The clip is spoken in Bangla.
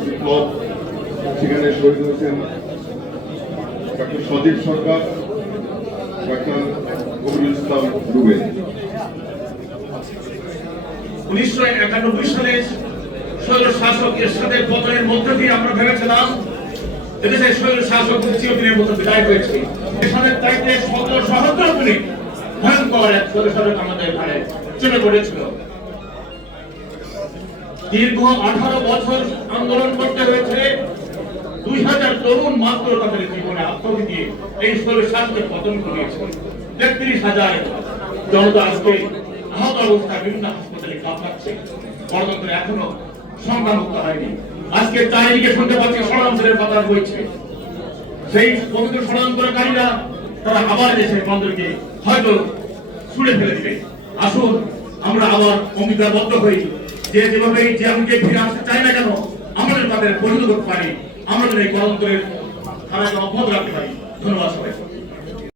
বিপ্লব সেখানে শহীদ হয়েছেন ডাক্তার সজীব সরকার ডাক্তার কবিরুল ইসলাম উনিশশো একানব্বই সালে স্বৈর শাসক এরশাদের পতনের মধ্য দিয়ে আমরা ভেবেছিলাম এদেশের স্বৈর শাসক চিরদিনের মতো বিদায় হয়েছে এরশাদের চাইতে শত সহস্র গুণে ভয়ঙ্কর এক শাসক আমাদের এখানে চেপে পড়েছিল দীর্ঘ আঠারো বছর আন্দোলন করতে হয়েছে, দুই হাজার তরুণ মাত্র তাদের জীবনে আত্মহতি দিয়ে এই স্বৈর শাসকের পতন ঘটিয়েছে। তেত্রিশ হাজার জনতা আজকে আহত অবস্থায় বিভিন্ন হাসপাতালে কাঁপাচ্ছে গণতন্ত্র এখনও সংখ্যামুক্ত হয়নি। আজকে চারিদিকে শুনতে পাচ্ছি ষড়যন্ত্রের কথা বইছে। সেই পবিত্র ষড়যন্ত্রকারীরা তারা আবার দেশের বন্দরকে হয়তো ছুড়ে ফেলে দিবে। আসুন, আমরা আবার অঙ্গীকারবদ্ধ হই। যে যেভাবে যে আমাকে ফিরে আসতে চাই না কেন, আমাদের তাদের পরিণত করতে পারি। যেন এই গণতন্ত্রের ধারাকে অব্যাহত রাখতে পারি। ধন্যবাদ সবাই